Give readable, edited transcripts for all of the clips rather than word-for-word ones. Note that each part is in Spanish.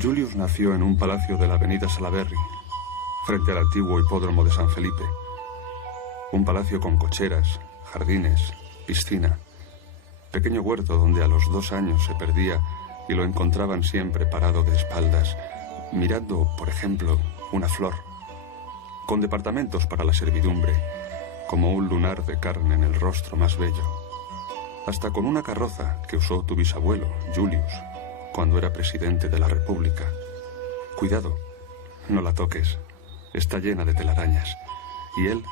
Julius nació en un palacio de la avenida Salaberry, frente al antiguo hipódromo de San Felipe. Un palacio con cocheras, jardines, piscina, pequeño huerto donde a los 2 años se perdía y lo encontraban siempre parado de espaldas, mirando, por ejemplo, una flor, con departamentos para la servidumbre, como un lunar de carne en el rostro más bello, hasta con una carroza que usó tu bisabuelo, Julius, cuando era presidente de la República. Cuidado, no la toques, está llena de telarañas. Y él,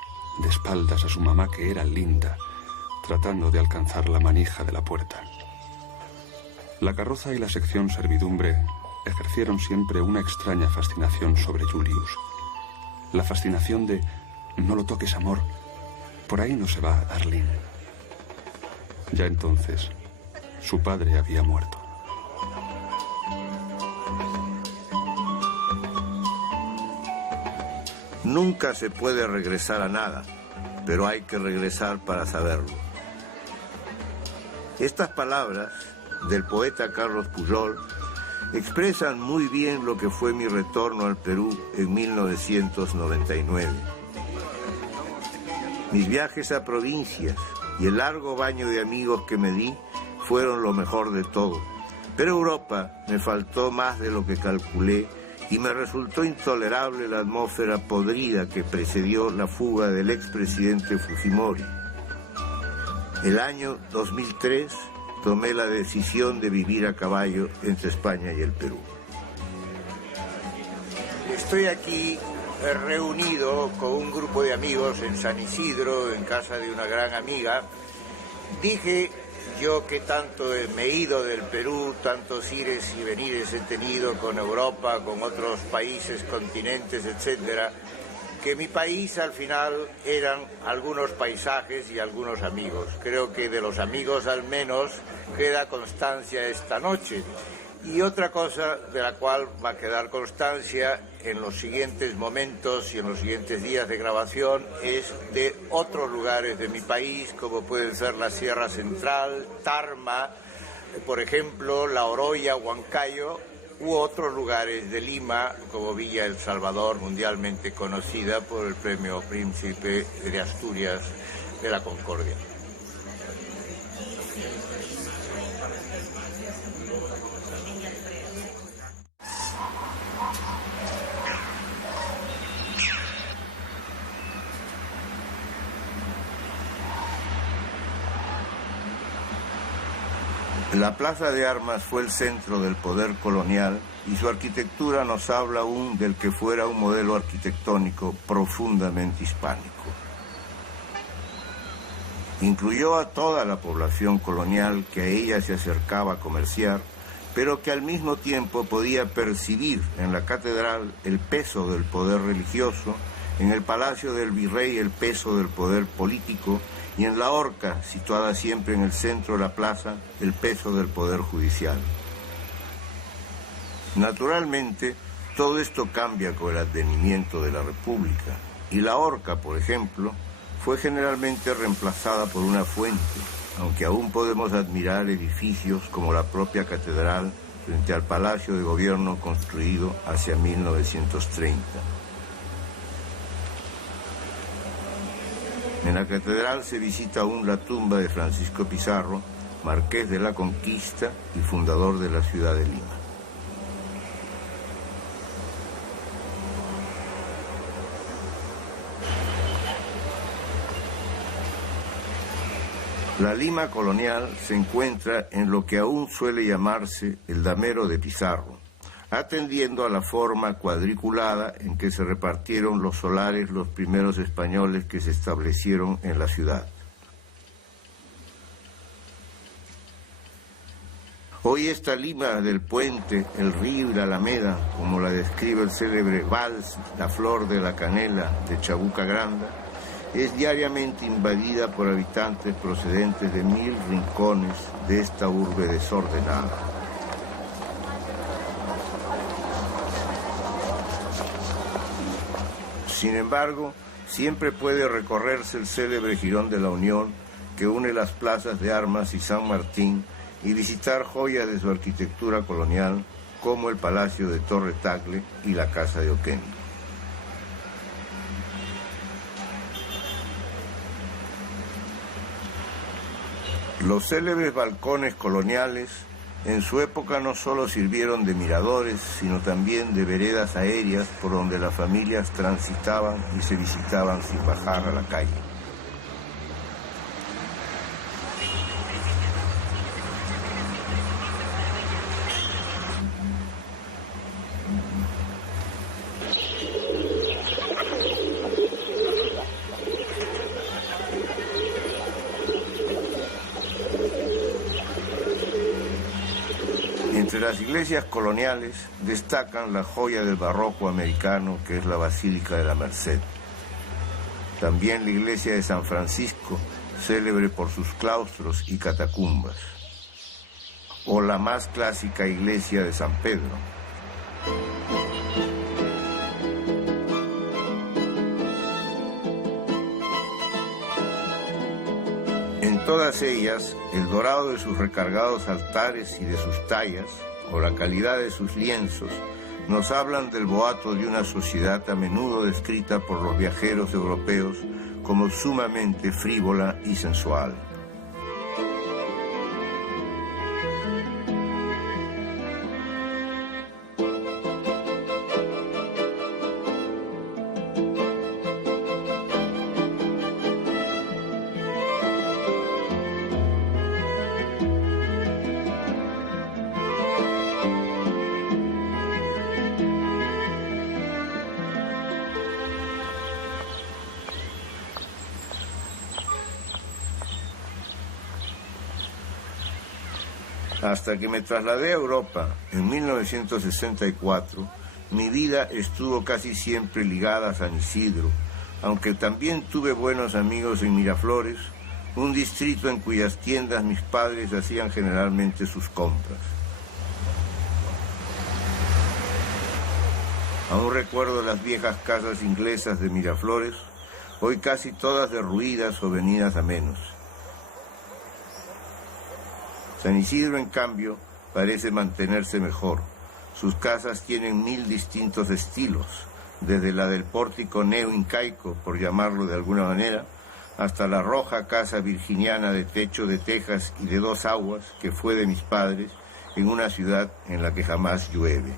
de espaldas a su mamá, que era linda, tratando de alcanzar la manija de la puerta. La carroza y la sección servidumbre ejercieron siempre una extraña fascinación sobre Julius. La fascinación de no lo toques, amor, por ahí no se va, Darlene. Ya entonces, su padre había muerto. Nunca se puede regresar a nada, pero hay que regresar para saberlo. Estas palabras del poeta Carlos Pujol expresan muy bien lo que fue mi retorno al Perú en 1999. Mis viajes a provincias y el largo baño de amigos que me di fueron lo mejor de todo. Pero Europa me faltó más de lo que calculé y me resultó intolerable la atmósfera podrida que precedió la fuga del expresidente Fujimori. El año 2003 tomé la decisión de vivir a caballo entre España y el Perú. Estoy aquí reunido con un grupo de amigos en San Isidro, en casa de una gran amiga. Dije yo que tanto me he ido del Perú, tantos ires y venires he tenido con Europa, con otros países, continentes, etcétera, que mi país al final eran algunos paisajes y algunos amigos. Creo que de los amigos al menos queda constancia esta noche. Y otra cosa de la cual va a quedar constancia en los siguientes momentos y en los siguientes días de grabación es de otros lugares de mi país, como pueden ser la Sierra Central, Tarma, por ejemplo, La Oroya, Huancayo, u otros lugares de Lima, como Villa El Salvador, mundialmente conocida por el Premio Príncipe de Asturias de la Concordia. La Plaza de Armas fue el centro del poder colonial y su arquitectura nos habla aún del que fuera un modelo arquitectónico profundamente hispánico. Incluyó a toda la población colonial que a ella se acercaba a comerciar, pero que al mismo tiempo podía percibir en la catedral el peso del poder religioso, en el Palacio del Virrey el peso del poder político, y en la horca, situada siempre en el centro de la plaza, el peso del poder judicial. Naturalmente, todo esto cambia con el advenimiento de la República, y la horca, por ejemplo, fue generalmente reemplazada por una fuente, aunque aún podemos admirar edificios como la propia catedral frente al Palacio de Gobierno construido hacia 1930. En la catedral se visita aún la tumba de Francisco Pizarro, marqués de la Conquista y fundador de la ciudad de Lima. La Lima colonial se encuentra en lo que aún suele llamarse el damero de Pizarro, atendiendo a la forma cuadriculada en que se repartieron los solares los primeros españoles que se establecieron en la ciudad. Hoy esta Lima del puente, el río y la alameda, como la describe el célebre vals La Flor de la Canela de Chabuca Granda, es diariamente invadida por habitantes procedentes de 1000 rincones de esta urbe desordenada. Sin embargo, siempre puede recorrerse el célebre Jirón de la Unión que une las plazas de Armas y San Martín y visitar joyas de su arquitectura colonial como el Palacio de Torre Tagle y la Casa de Oquendo. Los célebres balcones coloniales en su época no solo sirvieron de miradores, sino también de veredas aéreas por donde las familias transitaban y se visitaban sin bajar a la calle. Entre las iglesias coloniales destacan la joya del barroco americano, que es la Basílica de la Merced. También la iglesia de San Francisco, célebre por sus claustros y catacumbas. O la más clásica iglesia de San Pedro. En todas ellas, el dorado de sus recargados altares y de sus tallas, o la calidad de sus lienzos, nos hablan del boato de una sociedad a menudo descrita por los viajeros europeos como sumamente frívola y sensual. Hasta que me trasladé a Europa en 1964, mi vida estuvo casi siempre ligada a San Isidro, aunque también tuve buenos amigos en Miraflores, un distrito en cuyas tiendas mis padres hacían generalmente sus compras. Aún recuerdo las viejas casas inglesas de Miraflores, hoy casi todas derruidas o venidas a menos. San Isidro, en cambio, parece mantenerse mejor. Sus casas tienen 1000 distintos estilos, desde la del pórtico neo-incaico, por llamarlo de alguna manera, hasta la roja casa virginiana de techo de tejas y de 2 aguas que fue de mis padres en una ciudad en la que jamás llueve.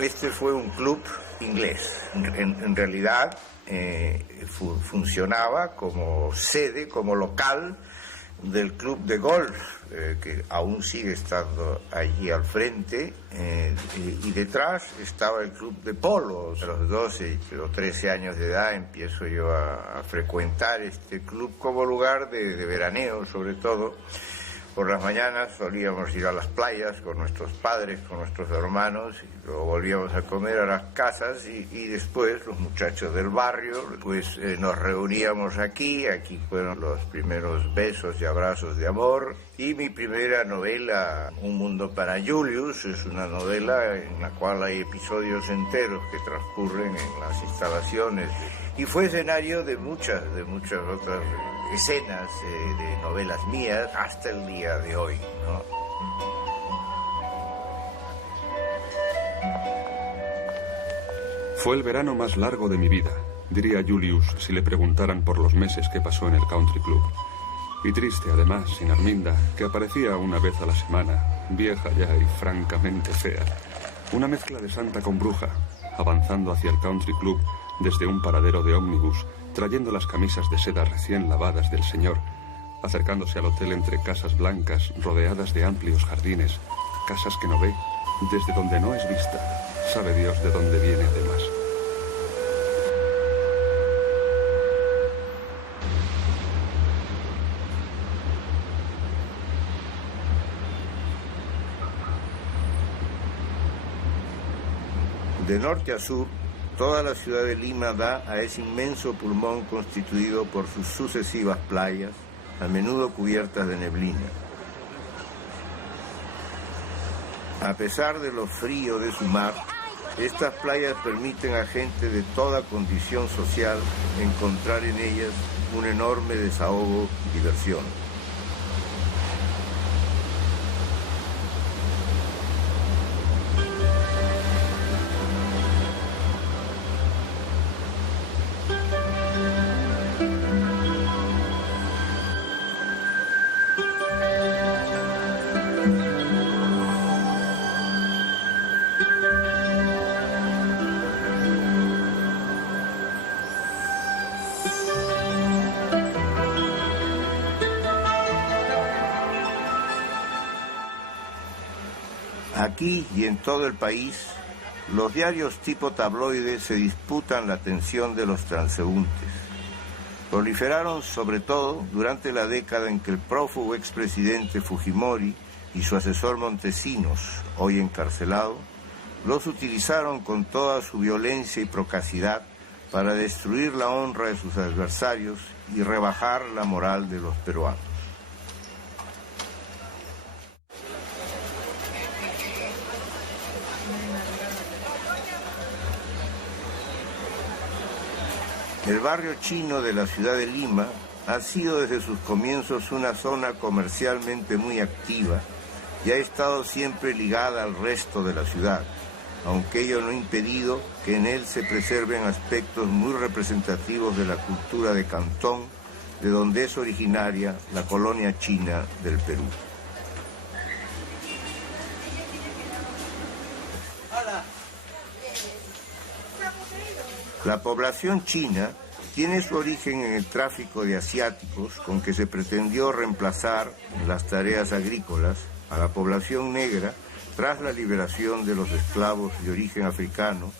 Este fue un club inglés. En realidad funcionaba como sede, como local del club de golf, que aún sigue estando allí al frente, y detrás estaba el club de polo. A los 12 o 13 años de edad empiezo yo a frecuentar este club como lugar de veraneo, sobre todo. Por las mañanas solíamos ir a las playas con nuestros padres, con nuestros hermanos, y luego volvíamos a comer a las casas y después los muchachos del barrio, pues nos reuníamos aquí fueron los primeros besos y abrazos de amor. Y mi primera novela, Un mundo para Julius, es una novela en la cual hay episodios enteros que transcurren en las instalaciones. Y fue escenario de muchas otras escenas de novelas mías hasta el día de hoy, ¿no? Fue el verano más largo de mi vida, diría Julius si le preguntaran por los meses que pasó en el country club. Y triste, además, sin Arminda, que aparecía una vez a la semana, vieja ya y francamente fea. Una mezcla de santa con bruja, avanzando hacia el country club desde un paradero de ómnibus, trayendo las camisas de seda recién lavadas del señor, acercándose al hotel entre casas blancas rodeadas de amplios jardines, casas que no ve, desde donde no es vista, sabe Dios de dónde viene además. De norte a sur, toda la ciudad de Lima da a ese inmenso pulmón constituido por sus sucesivas playas, a menudo cubiertas de neblina. A pesar de lo frío de su mar, estas playas permiten a gente de toda condición social encontrar en ellas un enorme desahogo y diversión. Aquí y en todo el país, los diarios tipo tabloide se disputan la atención de los transeúntes. Proliferaron sobre todo durante la década en que el prófugo expresidente Fujimori y su asesor Montesinos, hoy encarcelado, los utilizaron con toda su violencia y procacidad para destruir la honra de sus adversarios y rebajar la moral de los peruanos. El barrio chino de la ciudad de Lima ha sido desde sus comienzos una zona comercialmente muy activa y ha estado siempre ligada al resto de la ciudad, aunque ello no ha impedido que en él se preserven aspectos muy representativos de la cultura de Cantón, de donde es originaria la colonia china del Perú. La población china tiene su origen en el tráfico de asiáticos con que se pretendió reemplazar en las tareas agrícolas a la población negra tras la liberación de los esclavos de origen africano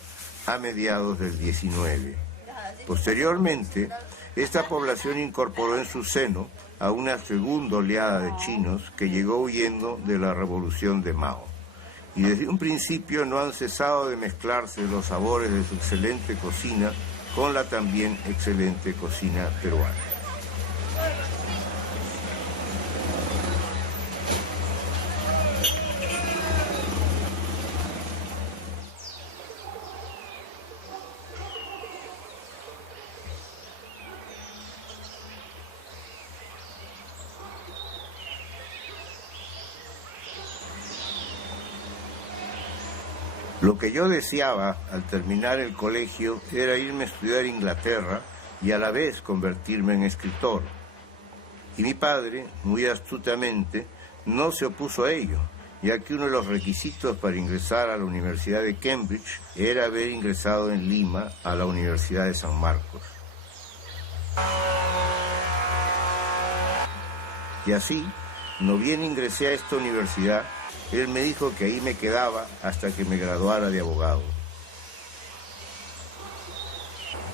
a mediados del 19. Posteriormente, esta población incorporó en su seno a una segunda oleada de chinos que llegó huyendo de la revolución de Mao. Y desde un principio no han cesado de mezclarse los sabores de su excelente cocina con la también excelente cocina peruana. Lo que yo deseaba al terminar el colegio era irme a estudiar a Inglaterra y a la vez convertirme en escritor. Y mi padre, muy astutamente, no se opuso a ello, ya que uno de los requisitos para ingresar a la Universidad de Cambridge era haber ingresado en Lima a la Universidad de San Marcos. Y así, no bien ingresé a esta universidad, él me dijo que ahí me quedaba hasta que me graduara de abogado.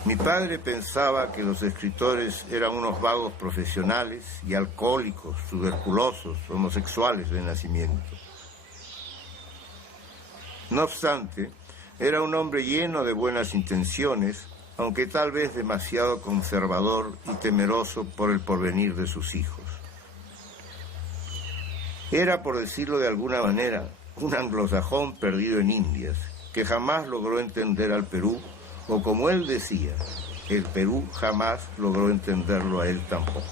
Mi padre pensaba que los escritores eran unos vagos profesionales y alcohólicos, tuberculosos, homosexuales de nacimiento. No obstante, era un hombre lleno de buenas intenciones, aunque tal vez demasiado conservador y temeroso por el porvenir de sus hijos. Era, por decirlo de alguna manera, un anglosajón perdido en Indias, que jamás logró entender al Perú, o como él decía, el Perú jamás logró entenderlo a él tampoco.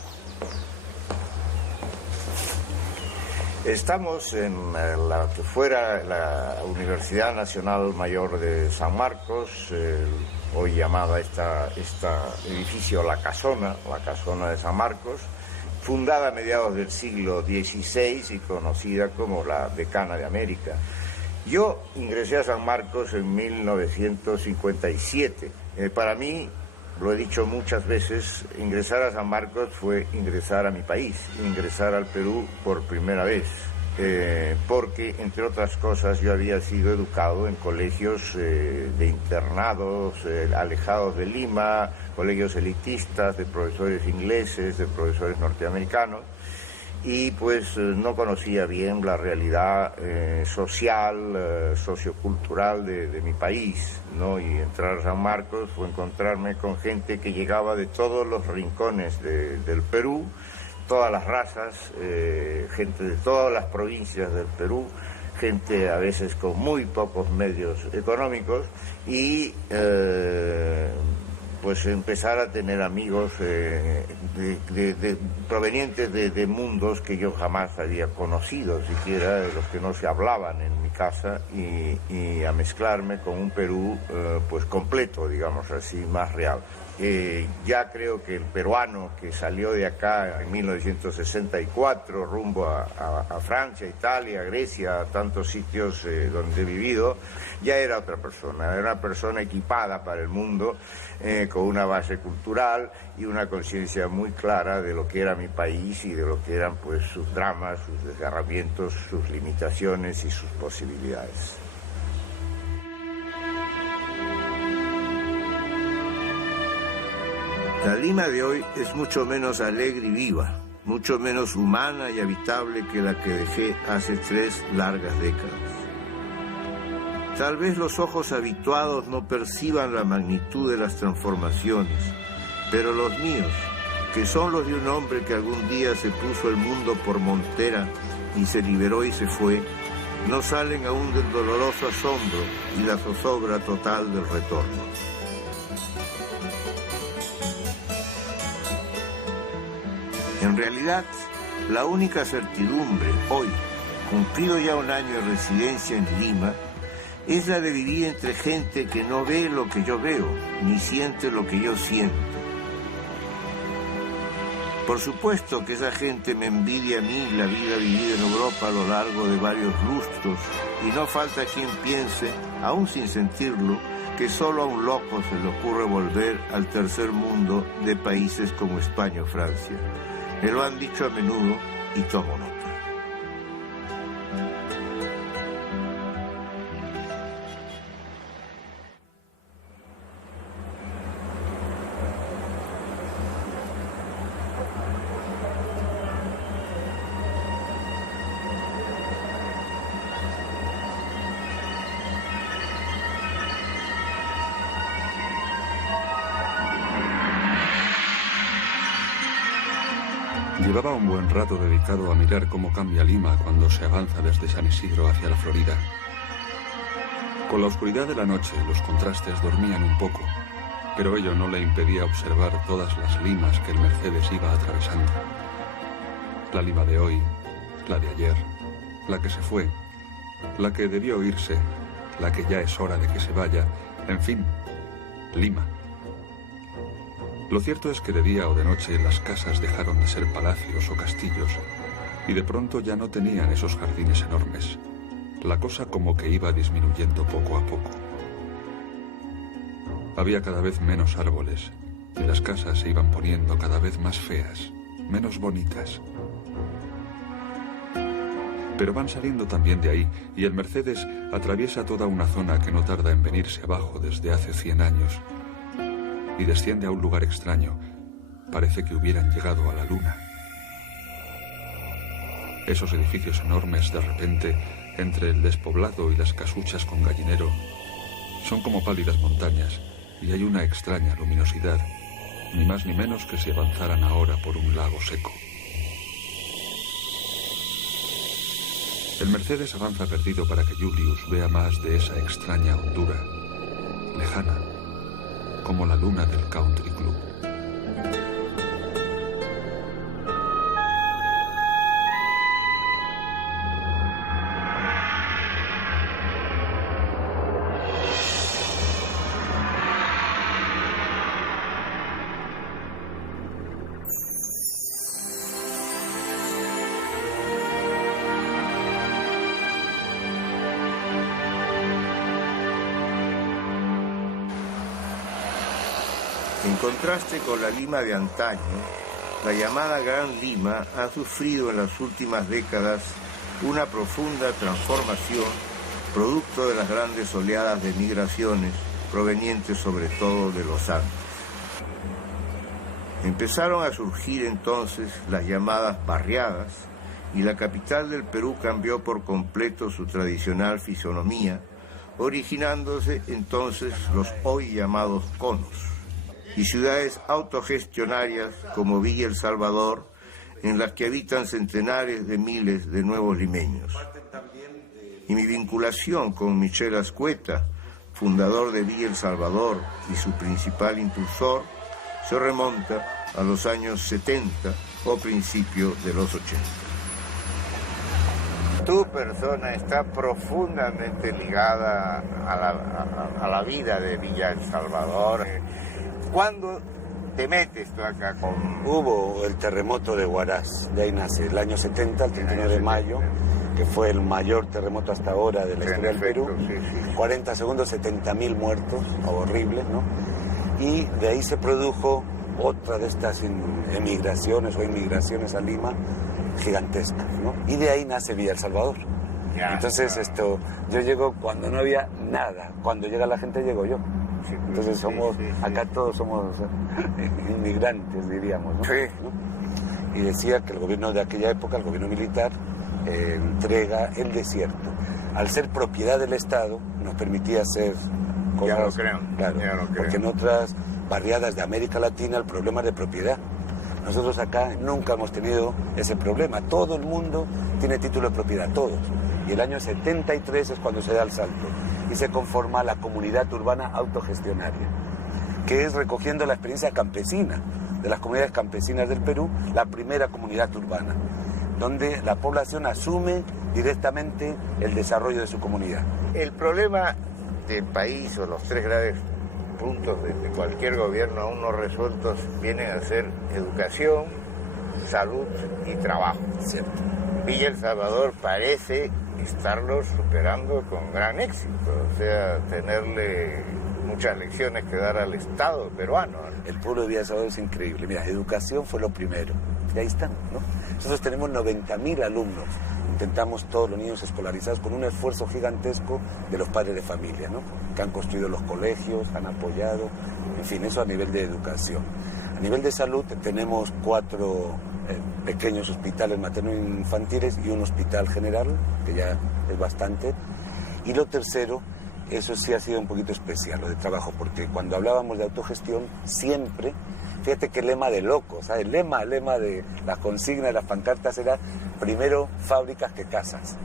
Estamos en la que fuera la Universidad Nacional Mayor de San Marcos, hoy llamada este edificio La Casona de San Marcos, fundada a mediados del siglo XVI y conocida como la Decana de América. Yo ingresé a San Marcos en 1957. Para mí, lo he dicho muchas veces, ingresar a San Marcos fue ingresar a mi país, ingresar al Perú por primera vez. Porque, entre otras cosas, yo había sido educado en colegios de internados alejados de Lima, colegios elitistas, de profesores ingleses, de profesores norteamericanos, y pues no conocía bien la realidad social, sociocultural de mi país, ¿no? Y entrar a San Marcos fue encontrarme con gente que llegaba de todos los rincones del Perú, todas las razas, gente de todas las provincias del Perú, gente a veces con muy pocos medios económicos y pues empezar a tener amigos provenientes de mundos que yo jamás había conocido, siquiera de los que no se hablaban en mi casa, y a mezclarme con un Perú pues completo, digamos así, más real. Ya creo que el peruano que salió de acá en 1964 rumbo a Francia, Italia, Grecia, a tantos sitios donde he vivido, ya era otra persona, era una persona equipada para el mundo, con una base cultural y una conciencia muy clara de lo que era mi país y de lo que eran pues sus dramas, sus desgarramientos, sus limitaciones y sus posibilidades. La Lima de hoy es mucho menos alegre y viva, mucho menos humana y habitable que la que dejé hace 3 largas décadas. Tal vez los ojos habituados no perciban la magnitud de las transformaciones, pero los míos, que son los de un hombre que algún día se puso el mundo por montera y se liberó y se fue, no salen aún del doloroso asombro y la zozobra total del retorno. En realidad, la única certidumbre hoy, cumplido ya un año de residencia en Lima, es la de vivir entre gente que no ve lo que yo veo, ni siente lo que yo siento. Por supuesto que esa gente me envidia a mí la vida vivida en Europa a lo largo de varios lustros, y no falta quien piense, aún sin sentirlo, que solo a un loco se le ocurre volver al tercer mundo de países como España o Francia. Me lo han dicho a menudo y tomo nota. Llevaba un buen rato dedicado a mirar cómo cambia Lima cuando se avanza desde San Isidro hacia la Florida. Con la oscuridad de la noche, los contrastes dormían un poco, pero ello no le impedía observar todas las Limas que el Mercedes iba atravesando. La Lima de hoy, la de ayer, la que se fue, la que debió irse, la que ya es hora de que se vaya, en fin, Lima. Lo cierto es que de día o de noche las casas dejaron de ser palacios o castillos y de pronto ya no tenían esos jardines enormes. La cosa como que iba disminuyendo poco a poco. Había cada vez menos árboles y las casas se iban poniendo cada vez más feas, menos bonitas. Pero van saliendo también de ahí y el Mercedes atraviesa toda una zona que no tarda en venirse abajo desde hace 100 años. Y desciende a un lugar extraño. Parece que hubieran llegado a la luna. Esos edificios enormes, de repente, entre el despoblado y las casuchas con gallinero, son como pálidas montañas y hay una extraña luminosidad, ni más ni menos que si avanzaran ahora por un lago seco. El Mercedes avanza perdido para que Julius vea más de esa extraña hondura, lejana, como la luna del Country Club. En contraste con la Lima de antaño, la llamada Gran Lima ha sufrido en las últimas décadas una profunda transformación, producto de las grandes oleadas de migraciones provenientes sobre todo de los Andes. Empezaron a surgir entonces las llamadas barriadas y la capital del Perú cambió por completo su tradicional fisonomía, originándose entonces los hoy llamados conos y ciudades autogestionarias como Villa El Salvador, en las que habitan centenares de miles de nuevos limeños. y mi vinculación con Michel Azcueta, fundador de Villa El Salvador y su principal impulsor, se remonta a los años 70 o principios de los 80. Tu persona está profundamente ligada a la vida de Villa El Salvador. ¿Cuándo te metes tú acá con...? Hubo el terremoto de Huaraz, de ahí nace, el año 70, el 31 de mayo, que fue el mayor terremoto hasta ahora de la historia del Perú. Sí. 40 segundos, 70.000 muertos, horrible, ¿no? Y de ahí se produjo otra de estas emigraciones o inmigraciones a Lima, gigantesca, ¿no? Y de ahí nace Villa El Salvador. Entonces yo llego cuando no había nada, cuando llega la gente llego yo. Entonces acá todos somos inmigrantes, diríamos, ¿no? Sí. Y decía que el gobierno de aquella época, el gobierno militar, entrega el desierto. Al ser propiedad del Estado, nos permitía hacer cosas... Ya lo creo. Claro, ya lo creo. porque en otras barriadas de América Latina el problema es de propiedad. Nosotros acá nunca hemos tenido ese problema. Todo el mundo tiene título de propiedad, todos. Y el año 73 es cuando se da el salto y se conforma la comunidad urbana autogestionaria, que es recogiendo la experiencia campesina de las comunidades campesinas del Perú, la primera comunidad urbana, donde la población asume directamente el desarrollo de su comunidad. El problema del país o los tres graves puntos de cualquier gobierno aún no resueltos vienen a ser educación, salud y trabajo. Cierto. Villa El Salvador parece estarlo superando con gran éxito, o sea, tenerle muchas lecciones que dar al Estado peruano. El pueblo de Villa El Salvador es increíble. Mira, educación fue lo primero. Y ahí están, ¿no? Nosotros tenemos 90.000 alumnos. Intentamos todos los niños escolarizados con un esfuerzo gigantesco de los padres de familia, ¿no? Que han construido los colegios, han apoyado, en fin, eso a nivel de educación. A nivel de salud tenemos 4 pequeños hospitales materno-infantiles y un hospital general, que ya es bastante. Y lo tercero, eso sí ha sido un poquito especial, lo de trabajo, porque cuando hablábamos de autogestión, siempre, fíjate que lema de locos, ¿sabes? El lema de la consigna de las pancartas era primero fábricas que casas.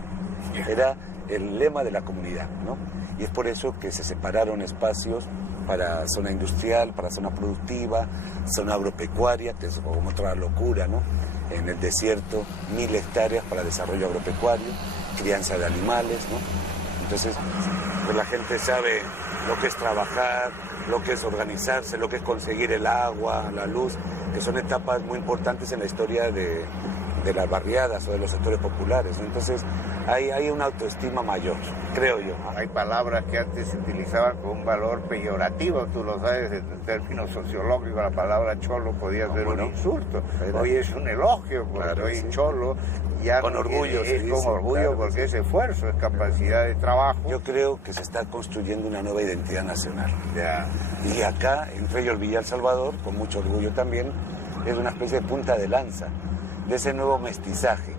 Era el lema de la comunidad, ¿no? Y es por eso que se separaron espacios para zona industrial, para zona productiva, zona agropecuaria, que es como otra locura, ¿no? En el desierto, 1.000 hectáreas para desarrollo agropecuario, crianza de animales, ¿no? Entonces, pues la gente sabe lo que es trabajar, lo que es organizarse, lo que es conseguir el agua, la luz, que son etapas muy importantes en la historia de las barriadas o de los sectores populares, ¿no? Entonces hay una autoestima mayor, creo yo. Hay palabras que antes se utilizaban con un valor peyorativo, tú lo sabes, en términos sociológicos, la palabra cholo podía ser un insulto. Hoy es un elogio, porque claro, hoy sí. cholo ya con orgullo, es dice, con orgullo, claro, porque sí. es esfuerzo, es capacidad de trabajo. Yo creo que se está construyendo una nueva identidad nacional. Ya. Y acá, entre ellos Villa El Salvador, con mucho orgullo también, es una especie de punta de lanza de ese nuevo mestizaje.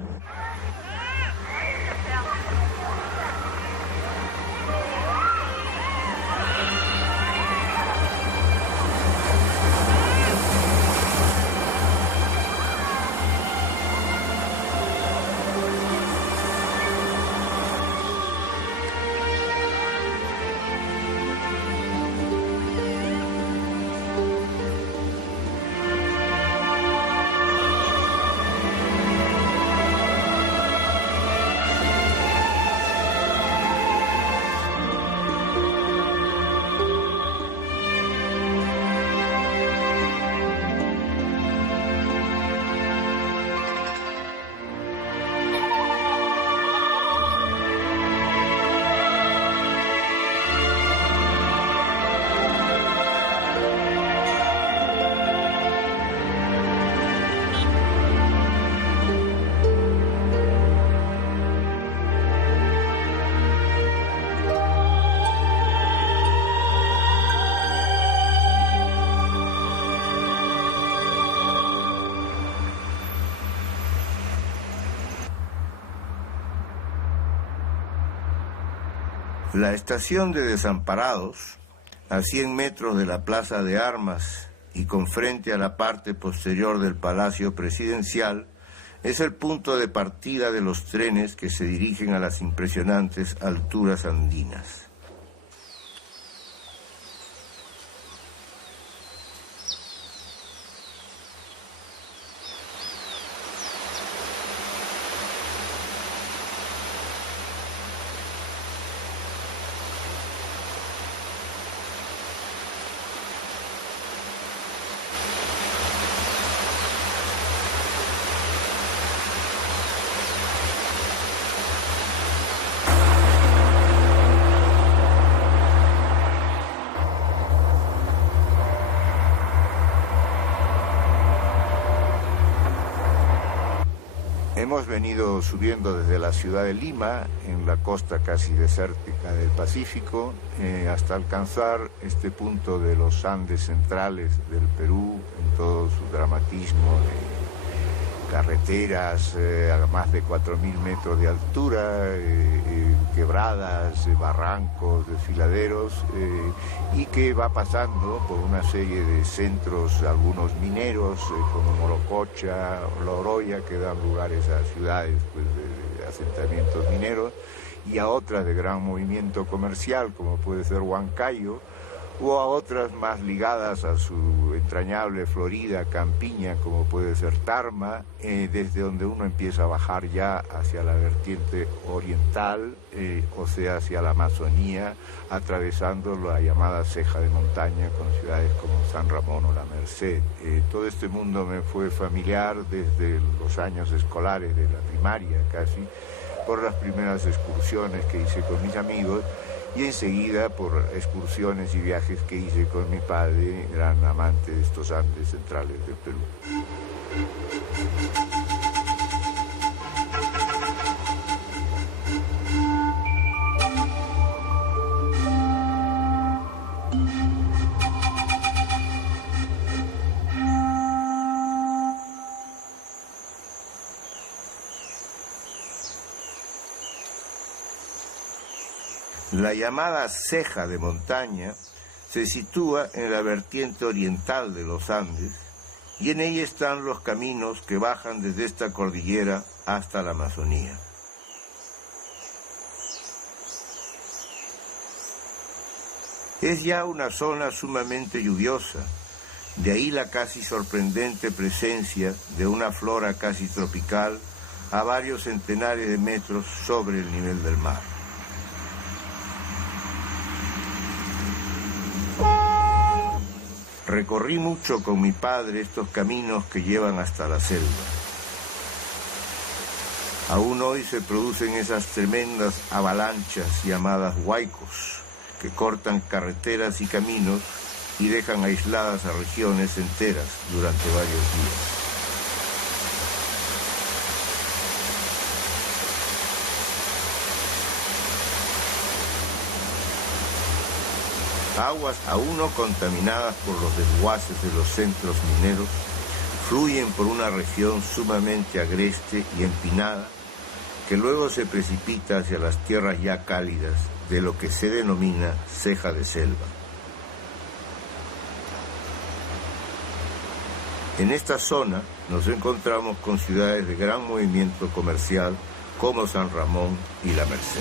La estación de desamparados, a 100 metros de la Plaza de Armas y con frente a la parte posterior del Palacio Presidencial, Es el punto de partida de los trenes que se dirigen a las impresionantes alturas andinas. Hemos venido subiendo desde la ciudad de Lima, en la costa casi desértica del Pacífico, hasta alcanzar este punto de los Andes centrales del Perú, en todo su dramatismo de carreteras a más de 4.000 metros de altura, quebradas, barrancos, desfiladeros, y que va pasando por una serie de centros, algunos mineros, como Morococha, Loroya, que dan lugares a ciudades pues, de asentamientos mineros, y a otras de gran movimiento comercial, como puede ser Huancayo, o a otras más ligadas a su entrañable Florida, campiña, como puede ser Tarma, desde donde uno empieza a bajar ya hacia la vertiente oriental, o sea, hacia la Amazonía, atravesando la llamada ceja de montaña con ciudades como San Ramón o La Merced. Todo este mundo me fue familiar desde los años escolares de la primaria casi, por las primeras excursiones que hice con mis amigos, y enseguida por excursiones y viajes que hice con mi padre, gran amante de estos Andes centrales del Perú. La llamada ceja de montaña se sitúa en la vertiente oriental de los Andes y en ella están los caminos que bajan desde esta cordillera hasta la Amazonía. Es ya una zona sumamente lluviosa, de ahí la casi sorprendente presencia de una flora casi tropical a varios centenares de metros sobre el nivel del mar. Recorrí mucho con mi padre estos caminos que llevan hasta la selva. Aún hoy se producen esas tremendas avalanchas llamadas huaicos, que cortan carreteras y caminos y dejan aisladas a regiones enteras durante varios días. Aguas aún no contaminadas por los desguaces de los centros mineros fluyen por una región sumamente agreste y empinada que luego se precipita hacia las tierras ya cálidas de lo que se denomina ceja de selva. En esta zona nos encontramos con ciudades de gran movimiento comercial como San Ramón y La Merced.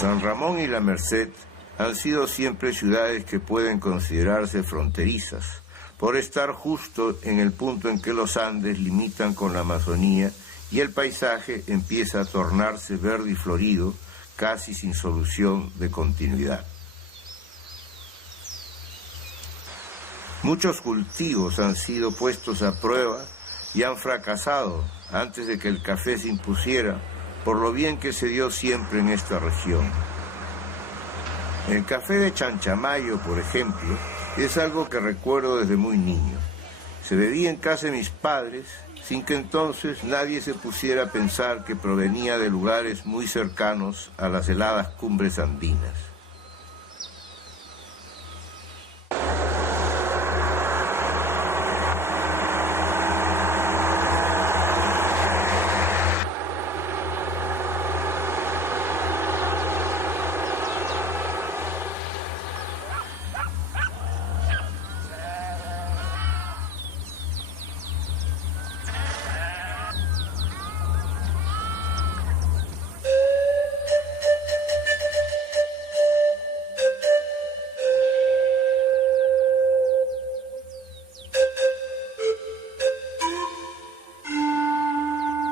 San Ramón y La Merced han sido siempre ciudades que pueden considerarse fronterizas, por estar justo en el punto en que los Andes limitan con la Amazonía y el paisaje empieza a tornarse verde y florido, casi sin solución de continuidad. Muchos cultivos han sido puestos a prueba y han fracasado antes de que el café se impusiera, por lo bien que se dio siempre en esta región. El café de Chanchamayo, por ejemplo, es algo que recuerdo desde muy niño. Se bebía en casa de mis padres, sin que entonces nadie se pusiera a pensar que provenía de lugares muy cercanos a las heladas cumbres andinas.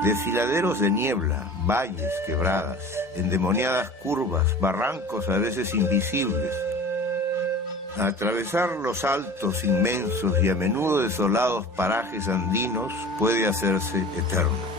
Desfiladeros de niebla, valles, quebradas, endemoniadas curvas, barrancos a veces invisibles. Atravesar los altos, inmensos y a menudo desolados parajes andinos puede hacerse eterno.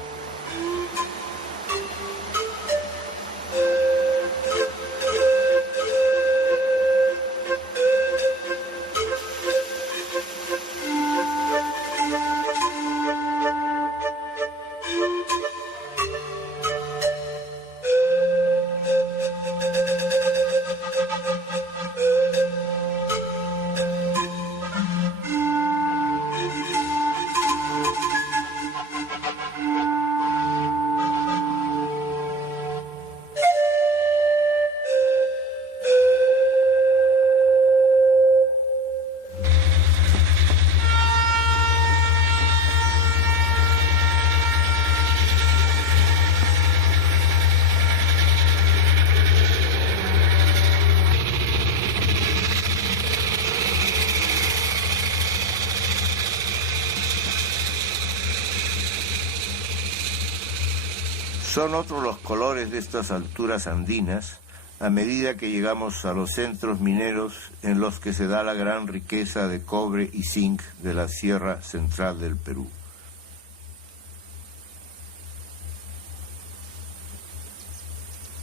Son otros los colores de estas alturas andinas a medida que llegamos a los centros mineros en los que se da la gran riqueza de cobre y zinc de la Sierra Central del Perú.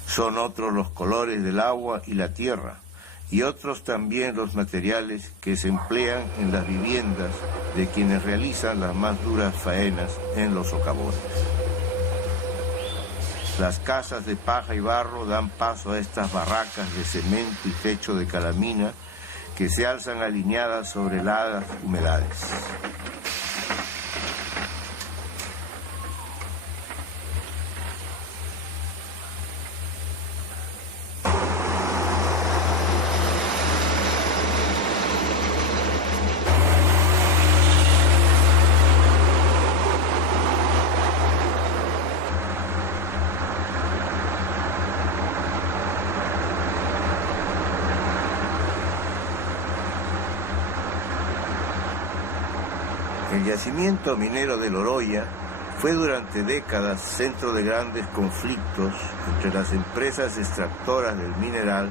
Son otros los colores del agua y la tierra, y otros también los materiales que se emplean en las viviendas de quienes realizan las más duras faenas en los socavones. Las casas de paja y barro dan paso a estas barracas de cemento y techo de calamina que se alzan alineadas sobre heladas humedades. El yacimiento minero de Loroya fue durante décadas centro de grandes conflictos entre las empresas extractoras del mineral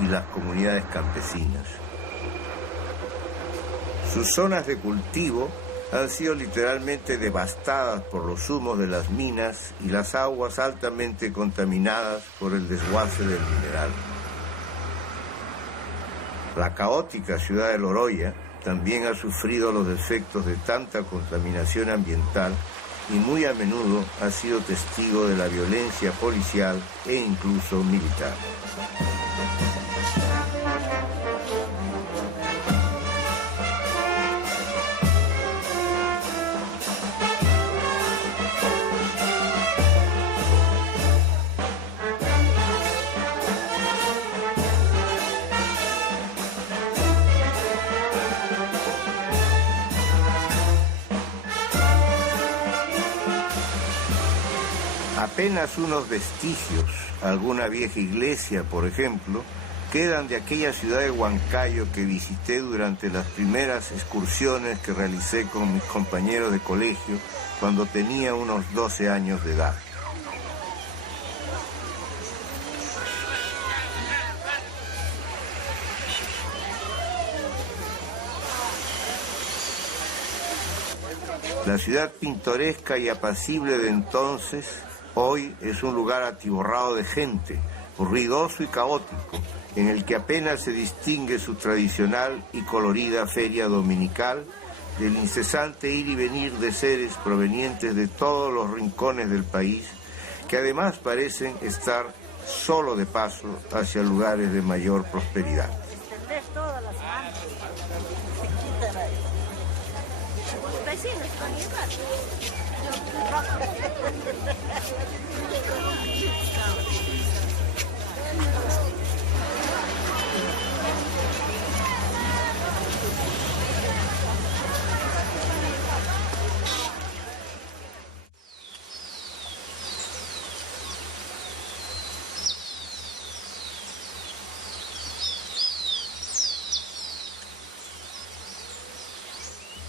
y las comunidades campesinas. Sus zonas de cultivo han sido literalmente devastadas por los humos de las minas y las aguas altamente contaminadas por el desguace del mineral. La caótica ciudad de Loroya también ha sufrido los efectos de tanta contaminación ambiental y muy a menudo ha sido testigo de la violencia policial e incluso militar. Apenas unos vestigios, alguna vieja iglesia, por ejemplo, quedan de aquella ciudad de Huancayo que visité durante las primeras excursiones que realicé con mis compañeros de colegio cuando tenía unos 12 años de edad. La ciudad pintoresca y apacible de entonces hoy es un lugar atiborrado de gente, ruidoso y caótico, en el que apenas se distingue su tradicional y colorida feria dominical del incesante ir y venir de seres provenientes de todos los rincones del país, que además parecen estar solo de paso hacia lugares de mayor prosperidad.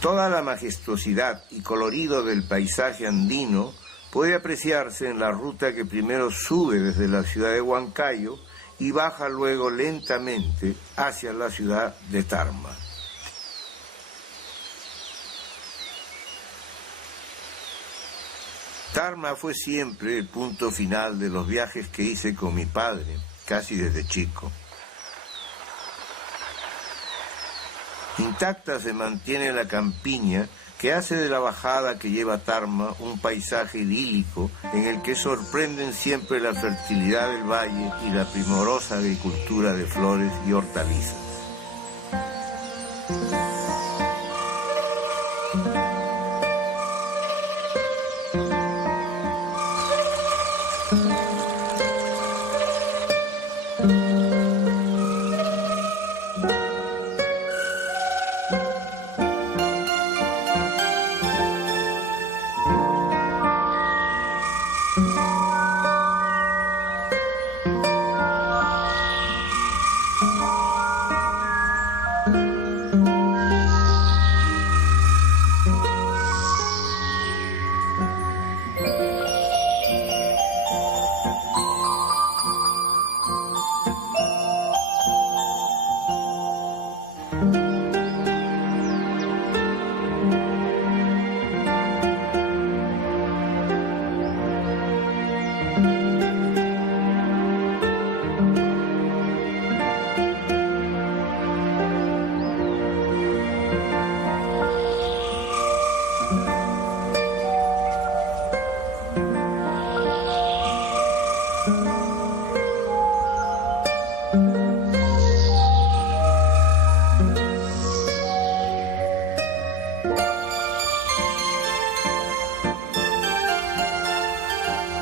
Toda la majestuosidad y colorido del paisaje andino puede apreciarse en la ruta que primero sube desde la ciudad de Huancayo y baja luego lentamente hacia la ciudad de Tarma. Tarma fue siempre el punto final de los viajes que hice con mi padre, casi desde chico. Intacta se mantiene la campiña que hace de la bajada que lleva a Tarma un paisaje idílico en el que sorprenden siempre la fertilidad del valle y la primorosa agricultura de flores y hortalizas.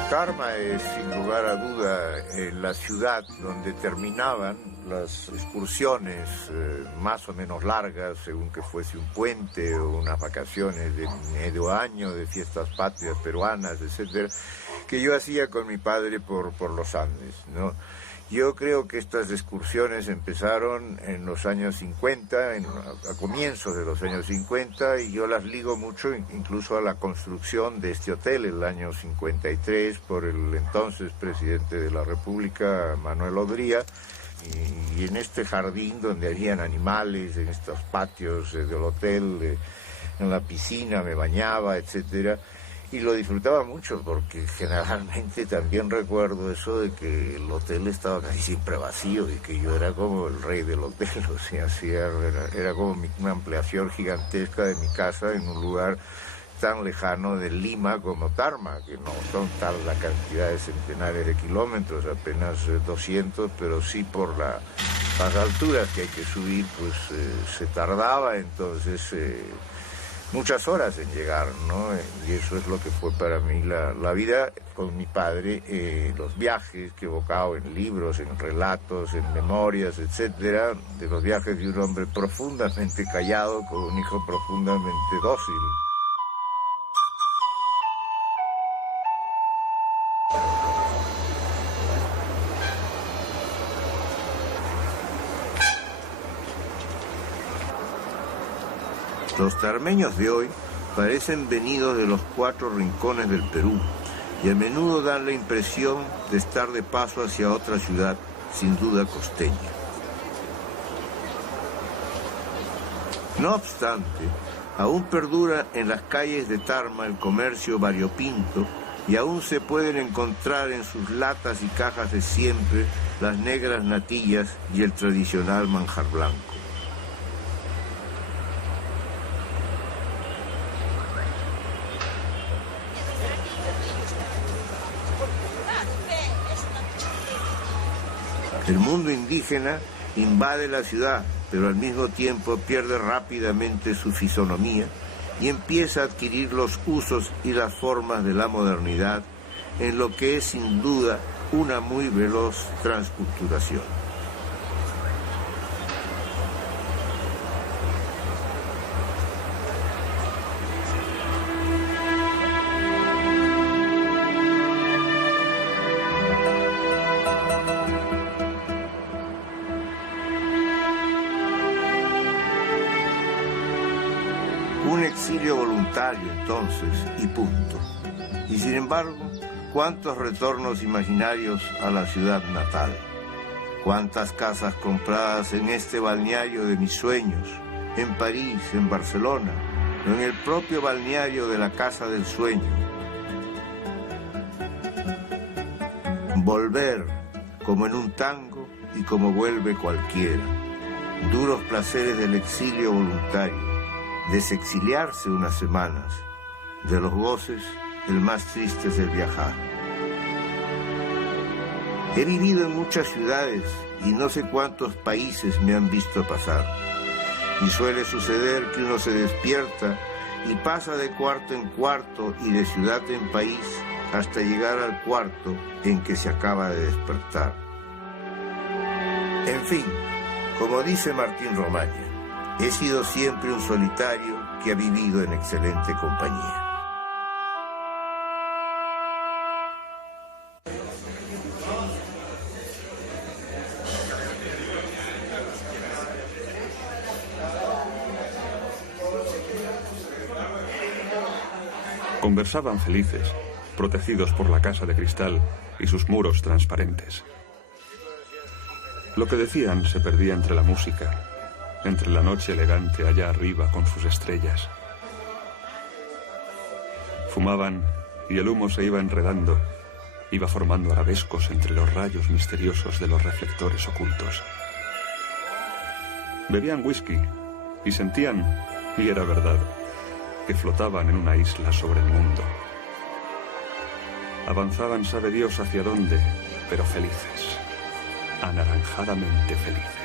Tarma es, sin lugar a duda, la ciudad donde terminaban las excursiones más o menos largas, según que fuese un puente o unas vacaciones de medio año, de fiestas patrias peruanas, etcétera, que yo hacía con mi padre por los Andes, ¿no? Yo creo que estas excursiones empezaron en los años 50, a comienzos de los años 50, y yo las ligo mucho incluso a la construcción de este hotel el año 53 por el entonces presidente de la República, Manuel Odría, y en este jardín donde habían animales, en estos patios del hotel, en la piscina me bañaba, etcétera. Y lo disfrutaba mucho porque generalmente también recuerdo eso de que el hotel estaba casi siempre vacío y que yo era como el rey del hotel, o sea, era como una ampliación gigantesca de mi casa en un lugar tan lejano de Lima como Tarma, que no son tal la cantidad de centenares de kilómetros, apenas 200, pero sí por las alturas que hay que subir, pues se tardaba, entonces muchas horas en llegar, ¿no? Y eso es lo que fue para mí la vida con mi padre, los viajes que he evocado en libros, en relatos, en memorias, etcétera, de los viajes de un hombre profundamente callado con un hijo profundamente dócil. Los tarmeños de hoy parecen venidos de los 4 rincones del Perú y a menudo dan la impresión de estar de paso hacia otra ciudad, sin duda costeña. No obstante, aún perdura en las calles de Tarma el comercio variopinto y aún se pueden encontrar en sus latas y cajas de siempre las negras natillas y el tradicional manjar blanco. El mundo indígena invade la ciudad, pero al mismo tiempo pierde rápidamente su fisonomía y empieza a adquirir los usos y las formas de la modernidad en lo que es sin duda una muy veloz transculturación. Un exilio voluntario entonces y punto. Y sin embargo, cuántos retornos imaginarios a la ciudad natal. Cuántas casas compradas en este balneario de mis sueños, en París, en Barcelona, o en el propio balneario de la Casa del Sueño. Volver como en un tango y como vuelve cualquiera. Duros placeres del exilio voluntario, desexiliarse unas semanas. De los goces, el más triste es el viajar. He vivido en muchas ciudades y no sé cuántos países me han visto pasar. Y suele suceder que uno se despierta y pasa de cuarto en cuarto y de ciudad en país hasta llegar al cuarto en que se acaba de despertar. En fin, como dice Martín Romaña, he sido siempre un solitario que ha vivido en excelente compañía. Conversaban felices, protegidos por la casa de cristal y sus muros transparentes. Lo que decían se perdía entre la música, entre la noche elegante allá arriba con sus estrellas. Fumaban y el humo se iba enredando, iba formando arabescos entre los rayos misteriosos de los reflectores ocultos. Bebían whisky y sentían, y era verdad, que flotaban en una isla sobre el mundo. Avanzaban sabe Dios hacia dónde, pero felices, anaranjadamente felices.